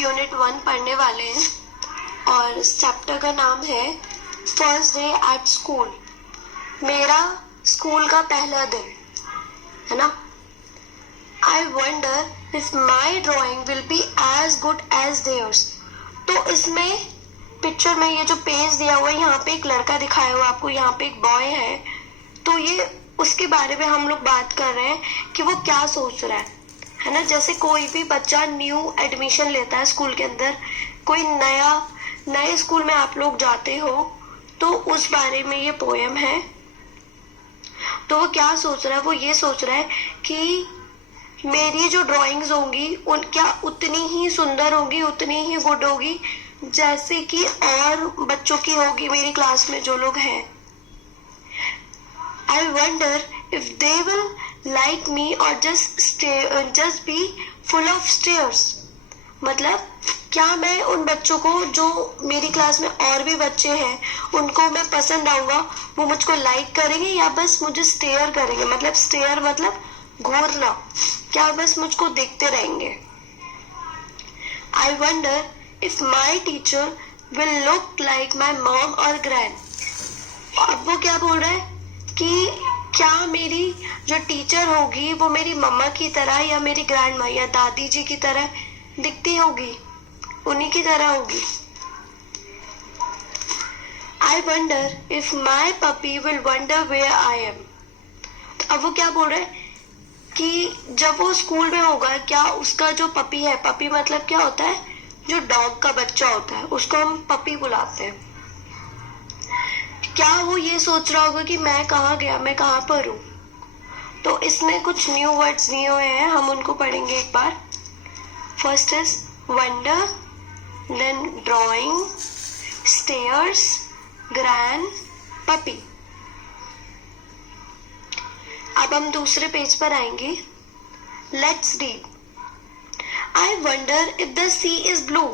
Unit 1 पढ़ने वाले हैं और इस चैप्टर का नाम है फर्स्ट डे एट स्कूल। मेरा स्कूल का पहला दिन, है ना। I wonder if my drawing will be as good as theirs. तो इसमें पिक्चर में ये जो पेज दिया हुआ है, यहाँ पे एक लड़का दिखाया हुआ आपको, यहाँ पे एक बॉय है। तो ये उसके बारे में हम लोग बात कर रहे हैं कि वो क्या सोच रहा है ना। जैसे कोई भी बच्चा न्यू एडमिशन लेता है स्कूल के अंदर, कोई नए स्कूल में आप लोग जाते हो, तो उस बारे में ये पोयम है। तो वो क्या सोच रहा है, वो ये सोच रहा है कि मेरी जो ड्राइंग्स होंगी उन क्या उतनी ही सुंदर होगी, उतनी ही गुड होगी जैसे कि और बच्चों की होगी मेरी क्लास में जो लोग हैं। I wonder if they will like me or just be full of stares। मतलब क्या मैं उन बच्चों को, जो मेरी क्लास में और भी बच्चे हैं, उनको मैं पसंद आऊंगा, वो मुझको लाइक करेंगे या बस मुझे स्टेयर करेंगे। मतलब स्टेयर मतलब घूरना, क्या बस मुझको देखते रहेंगे। I wonder if my teacher will look like my mom or grand। अब वो क्या बोल रहा है कि क्या मेरी जो टीचर होगी वो मेरी मम्मा की तरह या मेरी ग्रैंड माँ या दादी जी की तरह दिखती होगी, उन्हीं की तरह होगी। I wonder if my puppy will wonder where I am। अब वो क्या बोल रहा है कि जब वो स्कूल में होगा, क्या उसका जो पपी है, पपी मतलब क्या होता है, जो डॉग का बच्चा होता है उसको हम पपी बुलाते हैं, क्या वो ये सोच रहा होगा कि मैं कहाँ गया, मैं कहाँ पर हूँ। तो इसमें कुछ न्यू वर्ड्स दिए हुए हैं, हम उनको पढ़ेंगे एक बार। First is wonder, then drawing, stairs, grand, puppy. अब हम दूसरे पेज पर आएंगे। Let's read. I wonder if the sea is blue,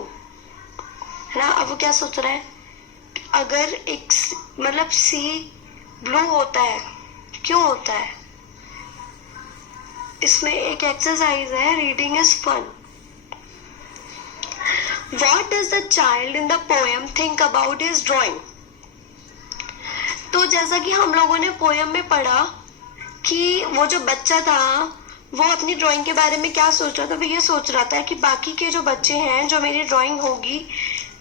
है ना। अब वो क्या सोच रहा है, अगर एक मतलब सी ब्लू होता है, क्यों होता है। इसमें एक एक्सरसाइज है, reading is fun. What does the child in the poem think about his drawing. तो जैसा कि हम लोगों ने पोएम में पढ़ा कि वो जो बच्चा था वो अपनी ड्राइंग के बारे में क्या सोच रहा था, वो ये सोच रहा था कि बाकी के जो बच्चे हैं, जो मेरी ड्राइंग होगी,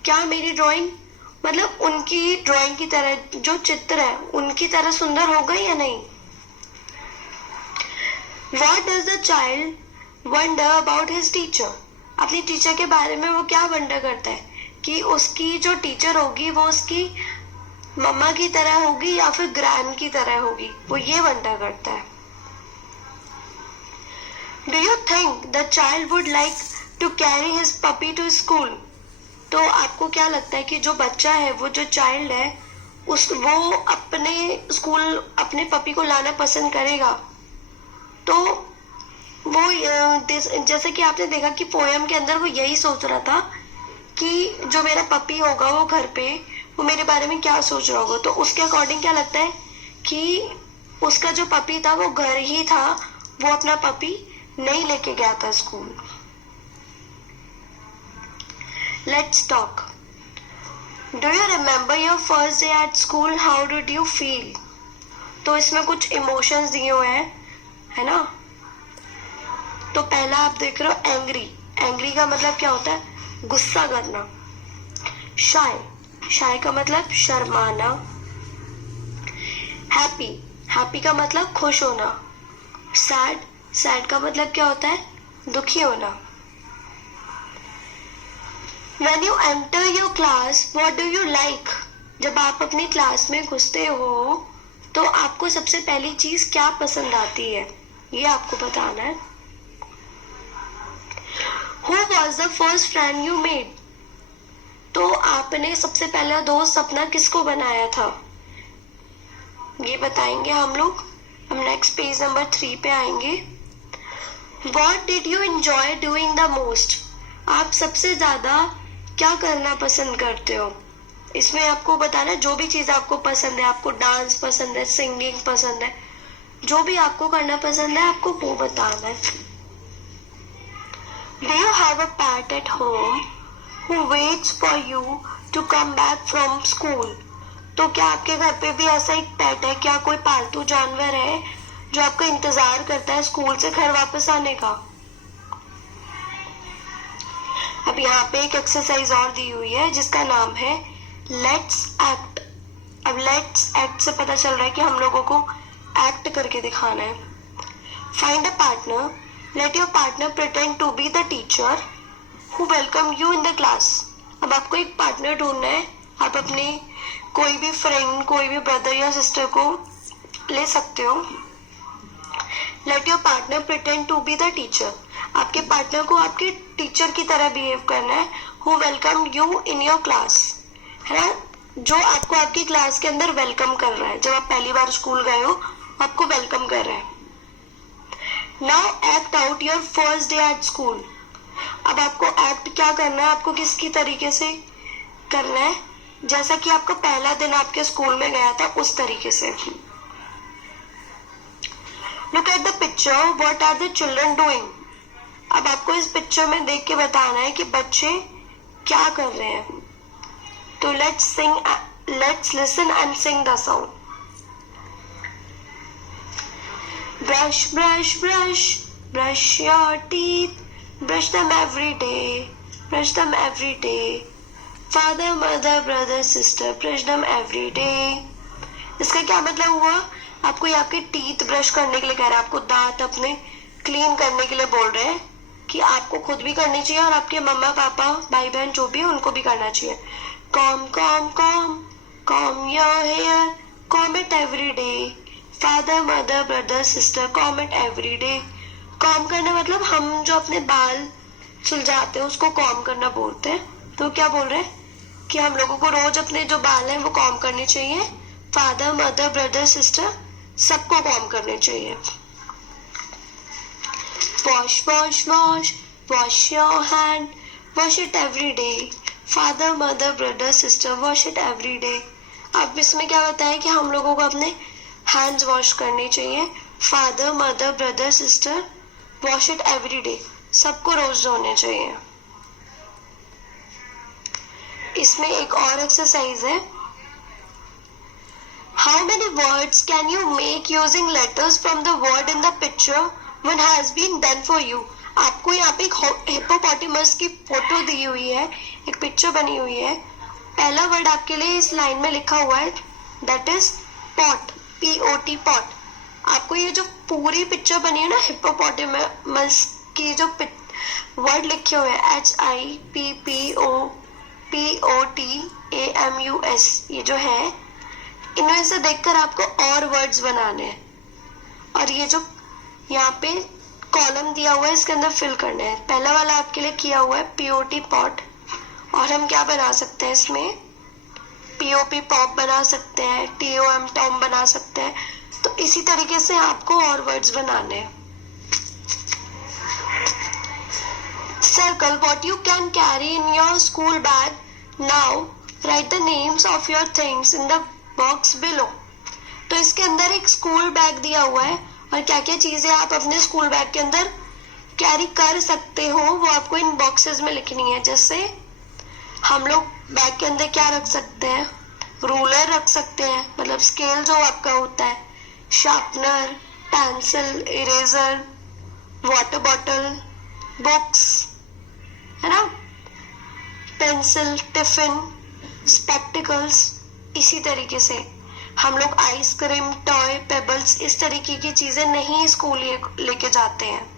क्या मेरी ड्राइंग मतलब उनकी ड्राइंग की तरह, जो चित्र है उनकी तरह सुंदर होगा या नहीं। What does the child wonder about his teacher? अपनी टीचर के बारे में वो क्या वंडर करता है कि उसकी जो टीचर होगी वो उसकी मम्मा की तरह होगी या फिर ग्रैंड की तरह होगी, वो ये वंडर करता है। Do you think the child would like to carry his puppy to school? तो आपको क्या लगता है कि जो बच्चा है, वो जो चाइल्ड है, वो अपने स्कूल अपने पपी को लाना पसंद करेगा। तो वो जैसे कि आपने देखा कि पोएम के अंदर वो यही सोच रहा था कि जो मेरा पपी होगा वो घर पे, वो मेरे बारे में क्या सोच रहा होगा। तो उसके अकॉर्डिंग क्या लगता है कि उसका जो पपी था वो घर ही था, वो अपना पपी नहीं लेके गया था school. Let's talk. Do you remember your first day at school? How did you feel? तो इसमें कुछ इमोशंस दिए हुए हैं, है ना। तो पहला आप देख रहे हो एंग्री। एंग्री का मतलब क्या होता है, गुस्सा करना। शाय का मतलब शर्माना। हैप्पी का मतलब खुश होना। सैड का मतलब क्या होता है, दुखी होना। When you enter your class, what do you like? जब आप अपनी क्लास में घुसते हो तो आपको सबसे पहली चीज क्या पसंद आती है, ये आपको बताना है। Who was the first friend you made? तो आपने सबसे पहला दोस्त अपना किसको बनाया था, ये बताएंगे हम लोग। हम नेक्स्ट पेज नंबर 3 पे आएंगे। What did you enjoy doing the most? आप सबसे ज्यादा क्या करना पसंद करते हो। इसमें आपको बताना है जो भी चीज आपको पसंद है, आपको डांस पसंद है, सिंगिंग पसंद है, जो भी आपको करना पसंद है आपको वो बताना है। Do you have a pet at home who waits for you to come back from school? तो क्या आपके घर पे भी ऐसा एक पेट है? क्या कोई पालतू जानवर है जो आपका इंतजार करता है स्कूल से घर वापस आने का? अब यहाँ पे एक एक्सरसाइज और दी हुई है जिसका नाम है लेट्स एक्ट। अब लेट्स एक्ट से पता चल रहा है कि हम लोगों को एक्ट करके दिखाना है। Find a partner, let your partner pretend to be the teacher who welcome you in the class. अब आपको एक पार्टनर ढूंढना है। आप अपने कोई भी फ्रेंड, कोई भी ब्रदर या सिस्टर को ले सकते हो। Let your partner pretend to be the teacher. आपके पार्टनर को आपके टीचर की तरह बिहेव करना है। Who welcome you in your class, है ना, जो आपको आपकी क्लास के अंदर वेलकम कर रहा है। जब आप पहली बार स्कूल गए हो आपको वेलकम कर रहा है। Now act out your first day at school. अब आपको एक्ट क्या करना है, आपको किसकी तरीके से करना है, जैसा कि आपका पहला दिन आपके स्कूल में गया था उस तरीके से। Look at the picture, what are the children doing. अब आपको इस पिक्चर में देख के बताना है कि बच्चे क्या कर रहे हैं। तो let's listen and Singh the song. Brush, brush, brush, brush your teeth, brush them every day, brush them every day. Father, mother, brother, sister, brush them every day. इसका क्या मतलब हुआ? आपको ये आपके टीथ ब्रश करने के लिए कह रहा है, आपको दांत अपने क्लीन करने के लिए बोल रहे हैं कि आपको खुद भी करनी चाहिए और आपके मम्मा पापा भाई बहन जो भी है उनको भी करना चाहिए। Comb, comb, comb, comb your hair, comb it every day. Father, mother, brother, sister, comb it every day. Com करना मतलब हम जो अपने बाल सुलझाते हैं उसको कॉम करना बोलते हैं। तो क्या बोल रहे हैं कि हम लोगों को रोज अपने जो बाल हैं वो कॉम करने चाहिए। फादर, मदर, ब्रदर, सिस्टर सबको कॉम करने चाहिए। Wash wash wash wash your hand, wash it every day. Father, mother, brother, sister, wash it every day. अब इसमें क्या बताया कि हम लोगों को अपने हैंड्स वॉश करने चाहिए। Father, mother, brother, sister, wash it every day, सबको रोज धोने चाहिए। इसमें एक और एक्सरसाइज है। How many words can you make using letters from the word in the picture when has been done for you. आपको यहाँ पे एक हिप्पोपोटेमस की फोटो दी हुई है, एक पिक्चर बनी हुई है। पहला वर्ड आपके लिए इस लाइन में लिखा हुआ है, that is pot, POT pot. आपको ये जो पूरी पिक्चर बनी है ना हिप्पोपोटेमस की, जो वर्ड लिखे हुए हैं HIPPOPOTAMUS, ये जो है इनमें से देखकर आपको और वर्ड्स बनाने हैं और ये जो यहाँ पे कॉलम दिया हुआ है इसके अंदर फिल करने हैं। पहला वाला आपके लिए किया हुआ है POT पॉट, और हम क्या बना सकते हैं इसमें, POP पॉप बना सकते हैं, TOM टॉम बना सकते हैं। तो इसी तरीके से आपको और वर्ड्स बनाने हैं। Circle what you can carry in your school bag. Now write the names of your things in the box below. तो इसके अंदर एक स्कूल बैग दिया हुआ है और क्या क्या चीजें आप अपने स्कूल बैग के अंदर कैरी कर सकते हो वो आपको इन बॉक्सेस में लिखनी है। जैसे हम लोग बैग के अंदर क्या रख सकते हैं, रूलर रख सकते हैं, मतलब स्केल जो आपका होता है, sharpener, pencil, eraser, water bottle, books, है ना, पेंसिल, टिफिन, स्पेक्टिकल्स। इसी तरीके से हम लोग आइसक्रीम, टॉय, पेबल्स, इस तरीके की चीजें नहीं स्कूल लेके जाते हैं।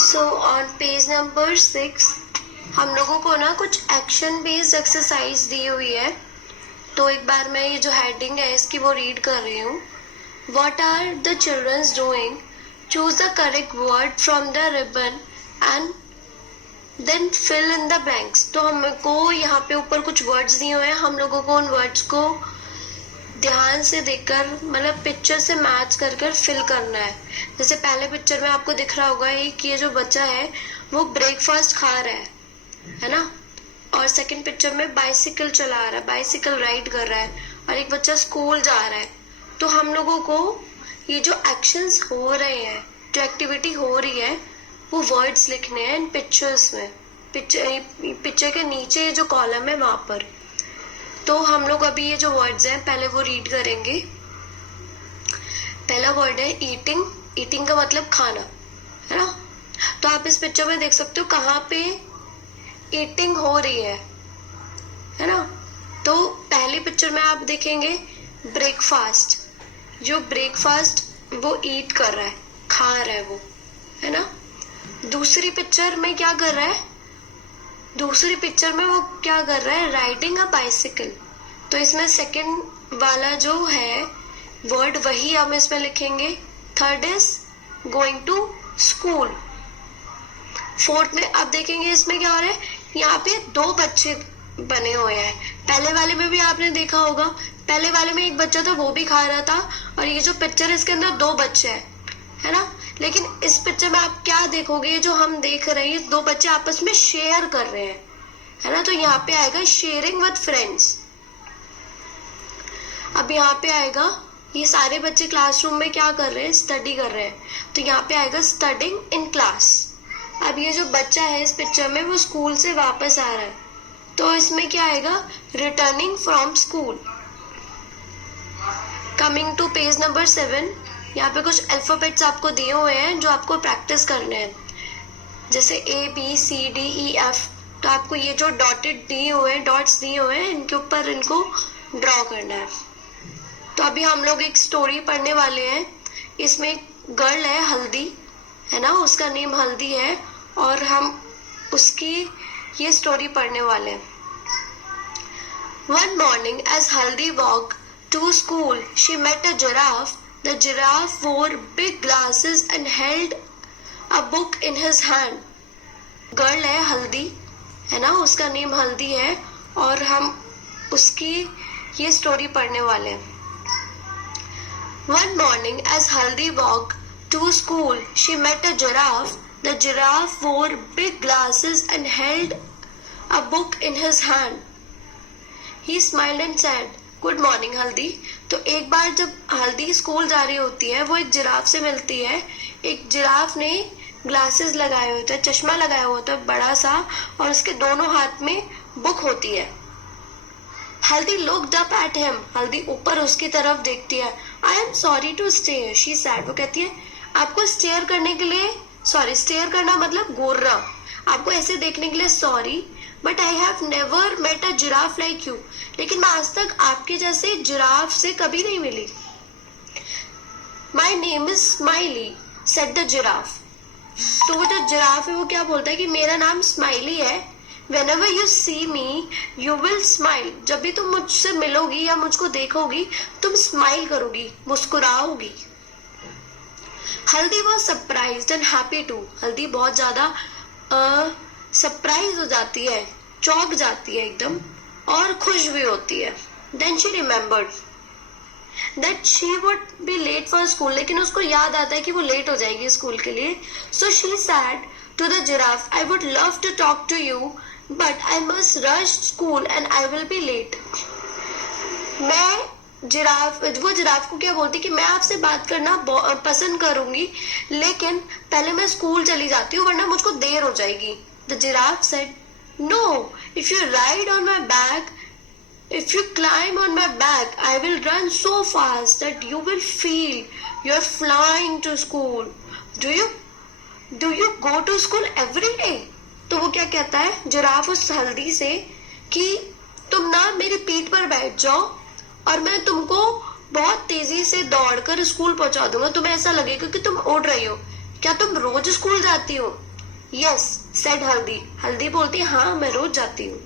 सो ऑन पेज नंबर 6 हम लोगों को ना कुछ एक्शन बेस्ड एक्सरसाइज दी हुई है। तो एक बार मैं ये जो हेडिंग है इसकी वो रीड कर रही हूँ। What are the children doing? Choose the correct word from the ribbon and then fill in the blanks. तो हमको यहाँ पे ऊपर कुछ वर्ड्स दिए हुए हैं, हम लोगों को उन वर्ड्स को ध्यान से देखकर मतलब पिक्चर से मैच कर कर फिल करना है। जैसे पहले पिक्चर में आपको दिख रहा होगा कि ये जो बच्चा है वो ब्रेकफास्ट खा रहा है ना, और सेकंड पिक्चर में बाइसिकल चला रहा है, बाइसिकल राइड कर रहा है, और एक बच्चा स्कूल जा रहा है, तो हम लोगों को ये जो एक्शंस हो रहे हैं, जो एक्टिविटी हो रही है, वो वर्ड्स लिखने हैं इन पिक्चर्स में। पिक्चर के नीचे जो कॉलम है वहां पर। तो हम लोग अभी ये जो वर्ड्स हैं पहले वो रीड करेंगे। पहला वर्ड है ईटिंग। ईटिंग का मतलब खाना, है ना। तो आप इस पिक्चर में देख सकते हो कहाँ पे ईटिंग हो रही है ना। तो पहली पिक्चर में आप देखेंगे ब्रेकफास्ट। जो ब्रेकफास्ट वो ईट कर रहा है, खा रहा है वो, है ना। दूसरी पिक्चर में क्या कर रहा है, दूसरी पिक्चर में वो क्या कर रहा है, राइडिंग अ बाइसिकल। तो इसमें सेकंड वाला जो है वर्ड वही हम इसमें लिखेंगे। Third is going to school. Fourth में आप देखेंगे इसमें क्या हो रहा है, यहाँ पे दो बच्चे बने हुए हैं। पहले वाले में भी आपने देखा होगा, पहले वाले में एक बच्चा था वो भी खा रहा था, और ये जो पिक्चर है इसके अंदर दो बच्चे हैं, है ना। लेकिन इस पिक्चर में आप क्या देखोगे, जो हम देख रहे हैं दो बच्चे आपस में शेयर कर रहे हैं, है ना। तो यहाँ पे आएगा शेयरिंग विद फ्रेंड्स। अब यहाँ पे आएगा ये सारे बच्चे क्लासरूम में क्या कर रहे हैं, स्टडी कर रहे हैं, तो यहाँ पे आएगा स्टडिंग इन क्लास। अब ये जो बच्चा है इस पिक्चर में वो स्कूल से वापस आ रहा है, तो इसमें क्या आएगा, returning from school. Coming to page number 7, यहाँ पे कुछ अल्फाबेट्स आपको दिए हुए हैं जो आपको प्रैक्टिस करने हैं, जैसे ABCDEF। तो आपको ये जो डॉटेड दिए हुए हैं, डॉट्स दिए हुए हैं, इनके ऊपर इनको ड्रॉ करना है। तो अभी हम लोग एक स्टोरी पढ़ने वाले हैं। इसमें एक गर्ल है हल्दी, है ना, उसका नेम हल्दी है, और हम उसकी ये स्टोरी पढ़ने वाले हैं। One morning as Haldi walked to school, she met a giraffe. The giraffe wore big glasses and held a book in his hand. Girl है हल्दी, है ना, उसका नेम हल्दी है, और हम उसकी ये स्टोरी पढ़ने वाले हैं। One morning as Haldi walked to school, she met a giraffe. The giraffe wore big glasses and held a book in his hand. He smiled and said, "Good morning, Haldi." तो एक बार जब हल्दी school जा रही होती है, वो एक जिराफ से मिलती है। एक जिराफ ने ग्लासेस लगाए होते हैं, चश्मा लगाया होता है बड़ा सा, और उसके दोनों हाथ में बुक होती है। हल्दी looked up at him. हल्दी ऊपर उसकी तरफ देखती है। I am sorry to stare, she said. वो कहती है आपको स्टेयर करने के लिए, सॉरी, स्टेयर करना मतलब घूरना, आपको ऐसे देखने के लिए sorry, but I have never met a giraffe like you. लेकिन मैं आज तक आपके जैसे जिराफ से कभी नहीं मिली। My name is Smiley, said the giraffe. तो वो जो जिराफ है वो क्या बोलता है कि मेरा नाम स्माइली है। Whenever you see me, you will smile. जब भी तुम मुझसे मिलोगी या मुझको देखोगी, तुम स्माइल करोगी, मुस्कुराओगी। हल्दी was surprised and happy too. हल्दी बहुत ज्यादा सरप्राइज हो जाती है, चौंक जाती है एकदम, और खुश भी होती है। Then she remembered that she would be late for school. लेकिन उसको याद आता है कि वो लेट हो जाएगी स्कूल के लिए। So she said to the giraffe, I would love to talk to you, but I must rush school and I will be late. वो जिराफ को क्या बोलती कि मैं आपसे बात करना पसंद करूंगी, लेकिन पहले मैं स्कूल चली जाती हूँ वरना मुझको देर हो जाएगी। The giraffe said, No, if you ride on my back, if you climb on my back, I will run so fast that you will feel you're flying to school. Do you go to school every day? तो वो क्या कहता है giraffe उस हल्दी से कि तुम ना मेरी पीठ पर बैठ जाओ और मैं तुमको बहुत तेजी से दौड़कर स्कूल पहुंचा दूंगा, तुम्हें ऐसा लगेगा कि तुम उड़ रही हो। क्या तुम रोज स्कूल जाती हो? यस, सेड हल्दी। हल्दी बोलती है हाँ, मैं रोज जाती हूँ।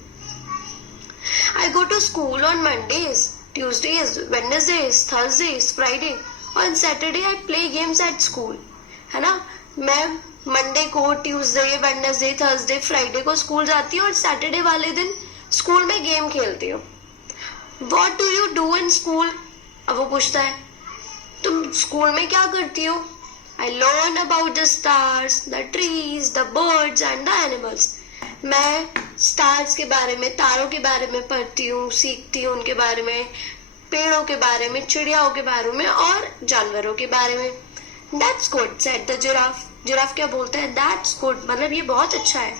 I go to school on Mondays, Tuesdays, Wednesdays, Thursdays, Friday, on Saturday I play games at school. है ना, मैं मंडे को, ट्यूसडे, वेडनेसडे, थर्सडे, फ्राइडे को स्कूल जाती हूँ और सैटरडे वाले दिन स्कूल में गेम खेलती हूँ। What do you do in school? अब वो पूछता है तुम स्कूल में क्या करती हो? I learn about the stars, the trees, the birds and the animals. मैं स्टार्स के बारे में, तारों के बारे में पढ़ती हूँ, सीखती हूँ उनके बारे में, पेड़ों के बारे में, चिड़ियाओं के बारे में और जानवरों के बारे में। That's good, said the giraffe. Giraffe क्या बोलता है? That's good, मतलब ये बहुत अच्छा है।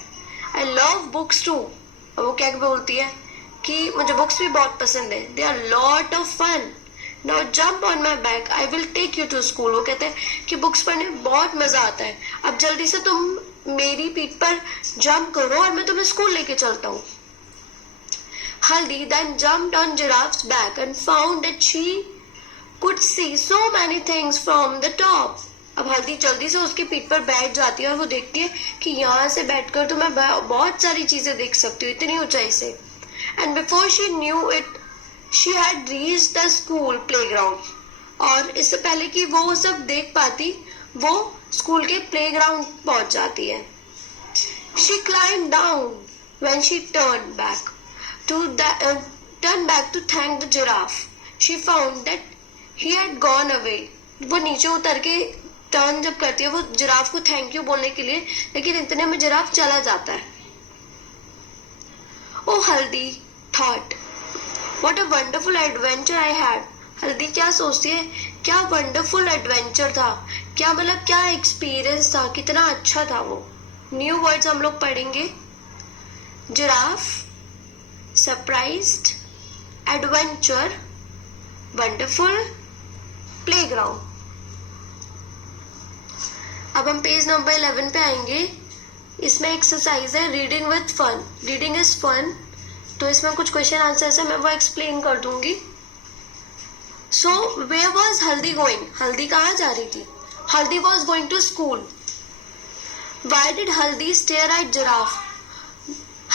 I love books too. वो क्या बोलती है कि मुझे बुक्स भी बहुत पसंद है। They are lot of fun. Now jump on my back. I will take you to school. वो कहते हैं कि बुक्स पढ़ने में बहुत मजा आता है। अब जल्दी से तुम मेरी पीठ पर जंप करो और मैं तुम्हें स्कूल लेके चलता हूँ। Haldi then jumped on Giraffe's back and found that she could see so many things from the top. अब हल्दी जल्दी से उसकी पीठ पर बैठ जाती है और वो देखती है कि यहाँ से बैठकर तो मैं बहुत सारी चीजें देख सकती हूँ इतनी ऊंचाई से। And before she knew it, she had reached the school playground. और इससे पहले कि वो सब देख पाती, वो स्कूल के प्लेग्राउंड पहुंच जाती है। She climbed down when she turned back to thank the giraffe. She found that he had gone away. वो नीचे उतर के टर्न जब करती है वो जिराफ को थैंक यू बोलने के लिए, लेकिन इतने में जिराफ चला जाता है। Oh, हल्दी thought, what a wonderful adventure I had. हल्दी क्या सोचती है, क्या वंडरफुल एडवेंचर था, क्या मतलब क्या एक्सपीरियंस था, कितना अच्छा था वो। न्यू वर्ड्स हम लोग पढ़ेंगे। Giraffe, surprised, adventure, wonderful, playground. अब हम पेज नंबर 11 पे आएंगे। इसमें एक्सरसाइज है reading with fun. Reading is fun, तो इसमें कुछ क्वेश्चन आंसर्स है, मैं वो एक्सप्लेन कर दूंगी। So where was Haldi going? Haldi कहाँ जा रही थी? Haldi was going to school. Why did Haldi stare at giraffe?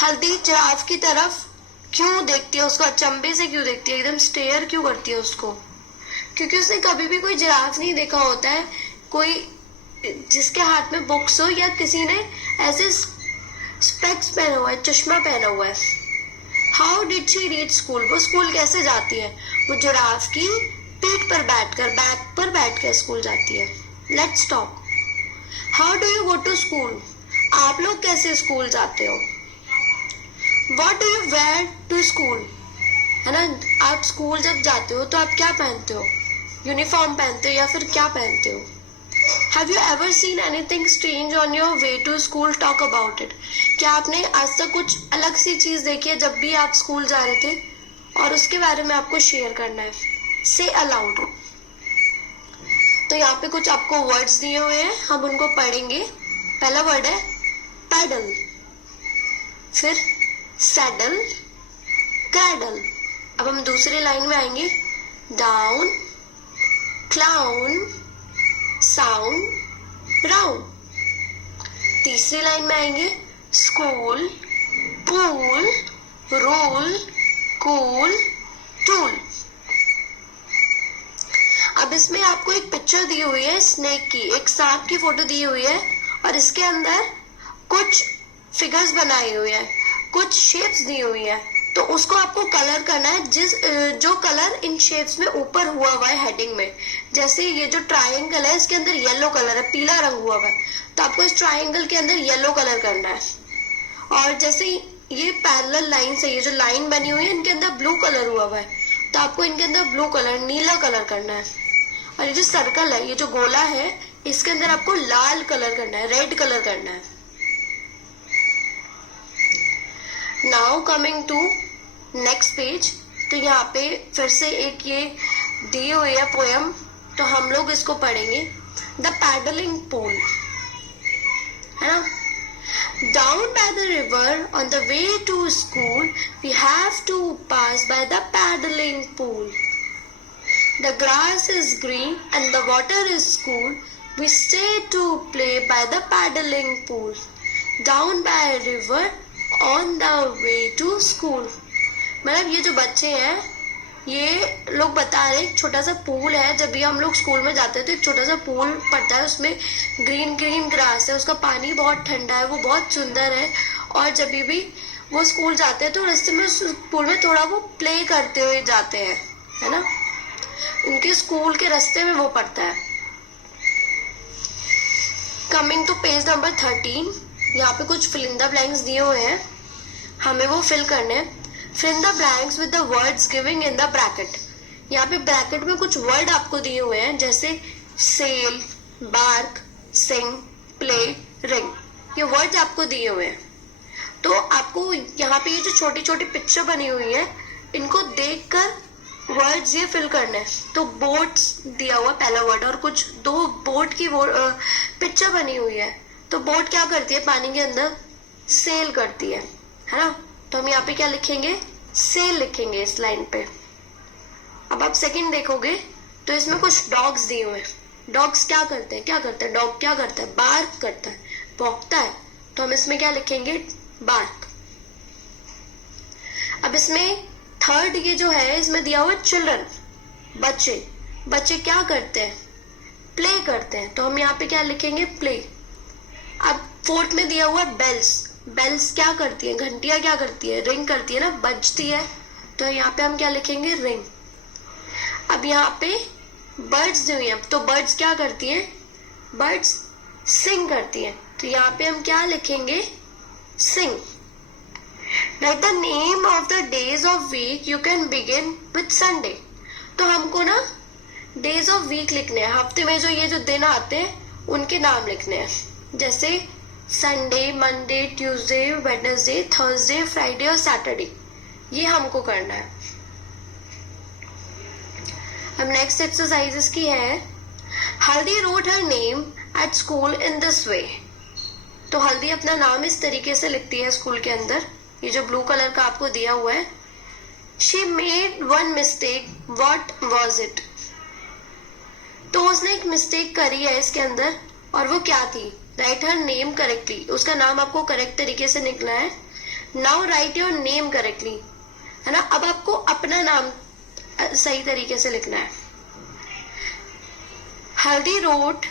Haldi giraffe की तरफ क्यों देखती है, उसको अचंभे से क्यों देखती है, एकदम स्टेयर क्यों करती है उसको? क्योंकि उसने कभी भी कोई जिराफ नहीं देखा होता है, कोई जिसके हाथ में बुक्स हो या किसी ने ऐसे स्पेक्स पहना हुआ है, चश्मा पहना हुआ है। How did she reach school? वो स्कूल कैसे जाती है? वो जिराफ की पीठ पर बैठकर, बैक पर बैठकर स्कूल जाती है। Let's talk. How do you go to school? आप लोग कैसे स्कूल जाते हो? What do you wear to school? है ना, आप स्कूल जब जाते हो तो आप क्या पहनते हो? यूनिफॉर्म पहनते हो या फिर क्या पहनते हो? Have you ever seen anything strange on your way to school? Talk about it. क्या आपने आज तक कुछ अलग सी चीज देखी है जब भी आप स्कूल जा रहे थे, और उसके बारे में आपको शेयर करना है। Say aloud. तो यहाँ पे कुछ आपको वर्ड्स दिए हुए हैं, हम उनको पढ़ेंगे। पहला वर्ड है पैडल, फिर सैडल, क्रैडल। अब हम दूसरी लाइन में आएंगे। Down, clown, sound, round. तीसरी लाइन में आएंगे school, pool, rule, cool, tool. अब इसमें आपको एक पिक्चर दी हुई है स्नेक की, एक सांप की फोटो दी हुई है, और इसके अंदर कुछ फिगर्स बनाए हुए हैं, कुछ शेप्स दी हुई है। तो उसको आपको कलर करना है, जो कलर इन शेप्स में ऊपर हुआ हुआ है हेडिंग में। जैसे ये जो ट्रायंगल है इसके अंदर येलो कलर है, पीला रंग हुआ हुआ है, तो आपको इस ट्रायंगल के अंदर येलो कलर करना है। और जैसे ये पैरेलल लाइन से ये जो लाइन बनी हुई है इनके अंदर ब्लू कलर हुआ हुआ है, तो आपको इनके अंदर ब्लू कलर, नीला कलर करना है। और ये जो सर्कल है, ये जो गोला है, इसके अंदर आपको लाल कलर करना है, रेड कलर करना है। Now coming to next page. तो यहाँ पे फिर से एक ये दी हुई है पोएम, तो हम लोग इसको पढ़ेंगे। द पैडलिंग पूल, है ना। Down by the river on the way to school, we have to pass by the paddling pool. The grass is green and the water is cool. We stay to play by the paddling pool. Down by a river on the way to school. मतलब ये जो बच्चे हैं, ये लोग बता रहे एक छोटा सा पूल है। जब भी हम लोग स्कूल में जाते हैं तो एक छोटा सा पूल पड़ता है, उसमें ग्रीन ग्रीन ग्रास है, उसका पानी बहुत ठंडा है, वो बहुत सुंदर है। और जब भी वो स्कूल जाते हैं तो रास्ते में उस पूल में थोड़ा वो प्ले करते हुए जाते हैं, है ना। उनके स्कूल के रास्ते में वो पड़ता है। कमिंग टू पेज नंबर 13, यहाँ पे कुछ फिल इन द ब्लैंक्स दिए हुए हैं, हमें वो फिल करने हैं। Fill in the blanks with the words given in the bracket. यहाँ पे ब्रैकेट में कुछ वर्ड आपको दिए हुए हैं, जैसे सेल, बार्क, सिंग, प्ले, रिंग, ये वर्ड्स आपको दिए हुए हैं। तो आपको यहाँ पे ये जो छोटी छोटी पिक्चर बनी हुई है, इनको देखकर वर्ड्स ये फिल करने हैं। तो बोट्स दिया हुआ पहला वर्ड, और कुछ दो बोट की पिक्चर बनी हुई है। तो बोट क्या करती है, पानी के अंदर सेल करती है ना। तो हम यहाँ पे क्या लिखेंगे, सेल लिखेंगे इस लाइन पे। अब आप सेकंड देखोगे तो इसमें कुछ डॉग्स दिए हुए हैं। डॉग्स क्या करते हैं, डॉग क्या करता है, बार्क करता है, भौंकता है। तो हम इसमें क्या लिखेंगे, बार्क। अब इसमें थर्ड ये जो है, इसमें दिया हुआ चिल्ड्रन, बच्चे। बच्चे क्या करते हैं, प्ले करते हैं। तो हम यहाँ पे क्या लिखेंगे, प्ले। अब फोर्थ में दिया हुआ बेल्स। बेल्स क्या करती है, घंटियां क्या करती है, रिंग करती है ना, बजती है। तो यहाँ पे हम क्या लिखेंगे, रिंग। अब यहाँ पे बर्ड्स दी हुई है, तो बर्ड्स क्या करती है, बर्ड्स सिंग करती है। तो यहाँ पे हम क्या लिखेंगे, sing. Write the name of the days of week, you can begin with Sunday. तो हमको ना डेज ऑफ वीक लिखने हैं, हफ्ते में जो ये जो दिन आते हैं उनके नाम लिखने हैं, जैसे Sunday, Monday, Tuesday, Wednesday, Thursday, Friday और सैटरडे। ये हमको करना है। अब नेक्स्ट एक्सरसाइज इसकी है, Haldi wrote her name at school in this way. तो हल्दी अपना नाम इस तरीके से लिखती है स्कूल के अंदर। ये जो ब्लू कलर का आपको दिया हुआ है, she made one mistake, what was it. तो उसने एक मिस्टेक करी है इसके अंदर, और वो क्या थी, राइट हर नेम करेक्टली। उसका नाम आपको करेक्ट तरीके से निकला है। Now right your name correctly, है ना। अब आपको अपना नाम सही तरीके से लिखना है। Haldi wrote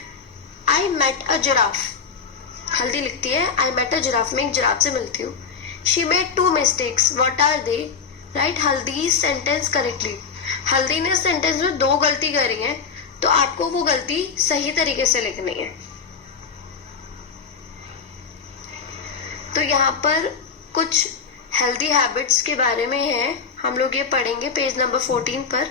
I met a giraffe. Haldi लिखती है आई मेट अ जिराफ, में एक जिराफ से मिलती हूँ। She made two mistakes, what are they, write Haldi sentence correctly. Haldi ने सेंटेंस में दो गलती करी है, तो आपको वो गलती सही तरीके से लिखनी है। तो यहाँ पर कुछ हेल्दी हैबिट्स के बारे में है, हम लोग ये पढ़ेंगे पेज नंबर 14 पर।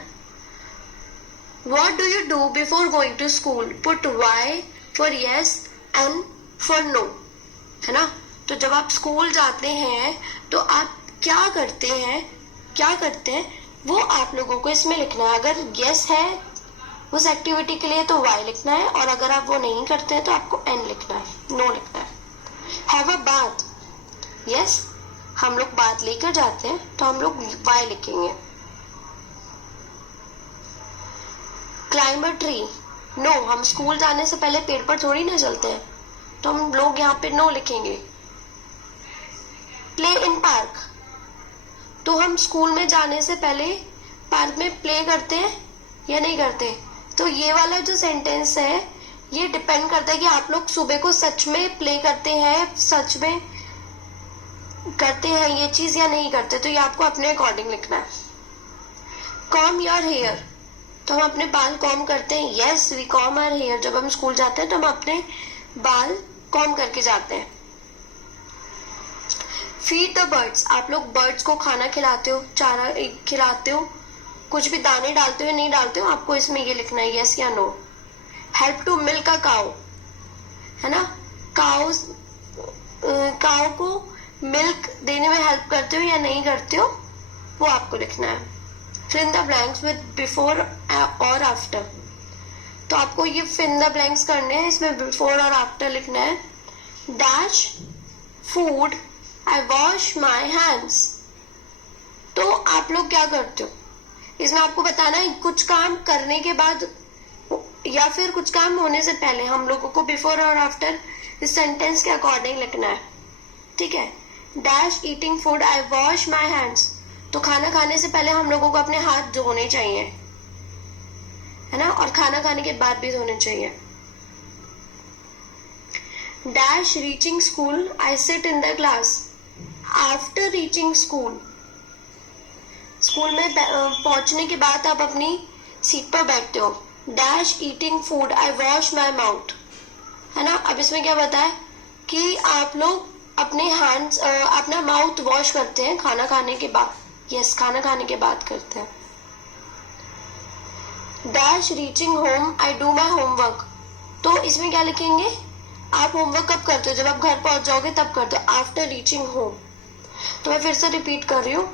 What do you do before going to school? Put Y for yes and for no, है ना। तो जब आप स्कूल जाते हैं तो आप क्या करते हैं वो आप लोगों को इसमें लिखना है। अगर yes है उस एक्टिविटी के लिए तो Y लिखना है, और अगर आप वो नहीं करते हैं तो आपको N लिखना है, no लिखना है। Have a bath, yes, हम लोग बात लेकर जाते हैं तो हम लोग Y लिखेंगे। क्लाइम अ ट्री, नो, हम स्कूल जाने से पहले पेड़ पर थोड़ी ना चलते हैं, तो हम लोग यहाँ पे नो लिखेंगे। प्ले इन पार्क, तो हम स्कूल में जाने से पहले पार्क में प्ले करते हैं या नहीं करते। तो ये वाला जो सेंटेंस है ये डिपेंड करता है कि आप लोग सुबह को सच में प्ले करते हैं, सच में करते हैं ये चीज या नहीं करते। तो ये आपको अपने अकॉर्डिंग लिखना है। कॉम योर हेयर, तो हम अपने बाल कॉम करते हैं, yes we comb our hair. जब हम स्कूल जाते हैं तो हम अपने बाल कॉम करके जाते हैं। फीड द बर्ड्स, आप लोग बर्ड्स को खाना खिलाते हो, चारा खिलाते हो, कुछ भी दाने डालते हो नहीं डालते हो, आपको इसमें ये लिखना है यस या no. Help to milk a cow, है ना, काउ को मिल्क देने में हेल्प करते हो या नहीं करते हो, वो आपको लिखना है। Fill in the blanks with before और आफ्टर, तो आपको ये फिल इन द ब्लैंक्स करने हैं, इसमें बिफोर और आफ्टर लिखना है। Dash food I wash my hands, तो आप लोग क्या करते हो, इसमें आपको बताना है कुछ काम करने के बाद या फिर कुछ काम होने से पहले। हम लोगों को बिफोर और आफ्टर इस सेंटेंस के अकॉर्डिंग लिखना है, ठीक है। Dash eating food I wash my hands, तो खाना खाने से पहले हम लोगों को अपने हाथ धोने चाहिए, है ना, और खाना खाने के बाद भी धोने चाहिए। Dash reaching school I sit in the class, after reaching school, school में पहुंचने के बाद आप अपनी सीट पर बैठते हो। Dash eating food I wash my mouth, है ना। अब इसमें क्या बताया कि आप लोग अपने हैंड्स अपना माउथ वॉश करते हैं खाना खाने के बाद, यस खाना खाने के बाद करते हैं। Dash reaching home I do my homework. तो इसमें क्या लिखेंगे, आप होमवर्क कब करते हो, जब आप घर पहुंच जाओगे तब करते हो, आफ्टर रीचिंग होम। तो मैं फिर से रिपीट कर रही हूँ,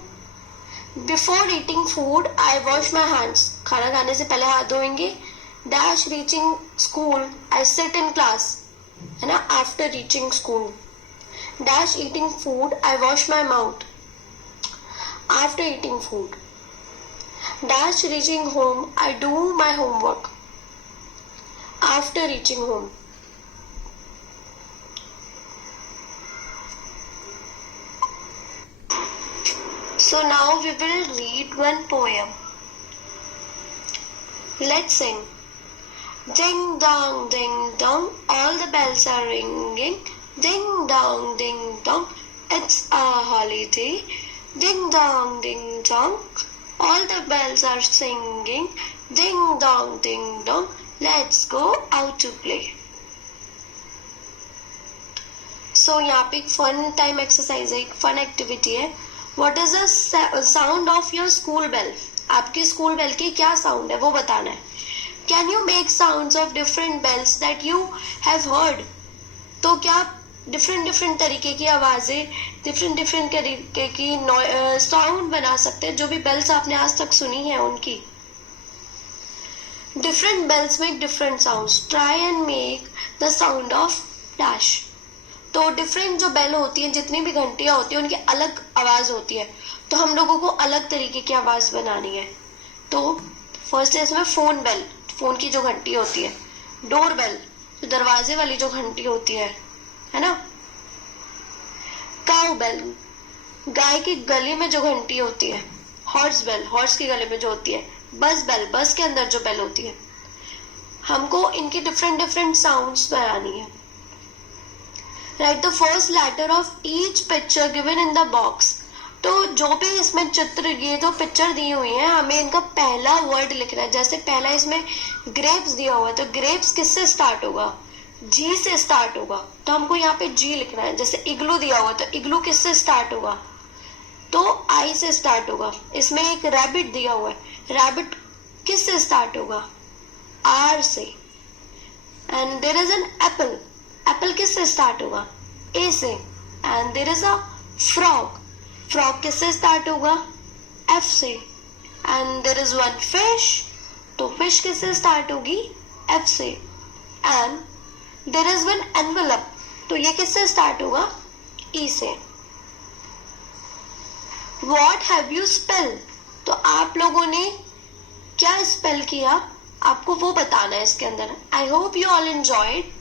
before eating food I wash my hands, खाना खाने से पहले हाथ धोएंगे। Dash reaching school I sit in class, है ना, after reaching school. Dash eating food I wash my mouth, after eating food. Dash reaching home I do my homework, after reaching home. So now we will read one poem. Let's sing. Ding dong, all the bells are ringing. Ding dong, it's a holiday. Ding dong, all the bells are singing. Ding dong, let's go out to play. So यहाँ पे एक fun time exercise है, एक fun activity है। What is the sound of your school bell? आपकी school bell की क्या sound है वो बताना है। Can you make sounds of different bells that you have heard? तो क्या डिफरेंट तरीके की आवाजें, डिफरेंट तरीके की साउंड बना सकते हैं जो भी बेल्स आपने आज तक सुनी है उनकी। Different bells make different sounds, try and make the sound of dash. तो डिफरेंट जो बेल होती है, जितनी भी घंटियां होती है, उनकी अलग आवाज होती है, तो हम लोगों को अलग तरीके की आवाज बनानी है। तो फर्स्ट है इसमें फोन बेल, फोन की जो घंटी होती है। डोर बेल, तो दरवाजे वाली जो घंटी होती है ना। काउ बेल, गाय की गले में जो घंटी होती है। हॉर्स बेल, हॉर्स के गले में जो होती है। बस बेल, बस के अंदर जो बेल होती है। हमको इनकी डिफरेंट साउंड्स बनानी है। Write the first letter of each picture given in the box. तो जो भी इसमें चित्र, ये जो पिक्चर दी हुई है, हमें इनका पहला वर्ड लिखना है। जैसे पहला इसमें ग्रेप्स दिया हुआ है, तो ग्रेप्स किससे स्टार्ट होगा, जी से स्टार्ट होगा, तो हमको यहाँ पे जी लिखना है। जैसे इग्लू दिया हुआ, तो इग्लू किससे स्टार्ट होगा, तो आई से स्टार्ट होगा। इसमें एक रैबिट दिया हुआ है, रैबिट किससे स्टार्ट होगा, आर से। And there is an apple, apple किससे स्टार्ट होगा, ए से। And there is a frog, frog किससे स्टार्ट होगा, एफ से। And there is one fish, तो फिश किससे स्टार्ट होगी, एफ से। And there is one envelope, तो ये किससे स्टार्ट होगा, ई से। व्हाट हैव यू स्पेल, तो आप लोगों ने क्या स्पेल किया, आपको वो बताना है इसके अंदर। I hope you all enjoyed.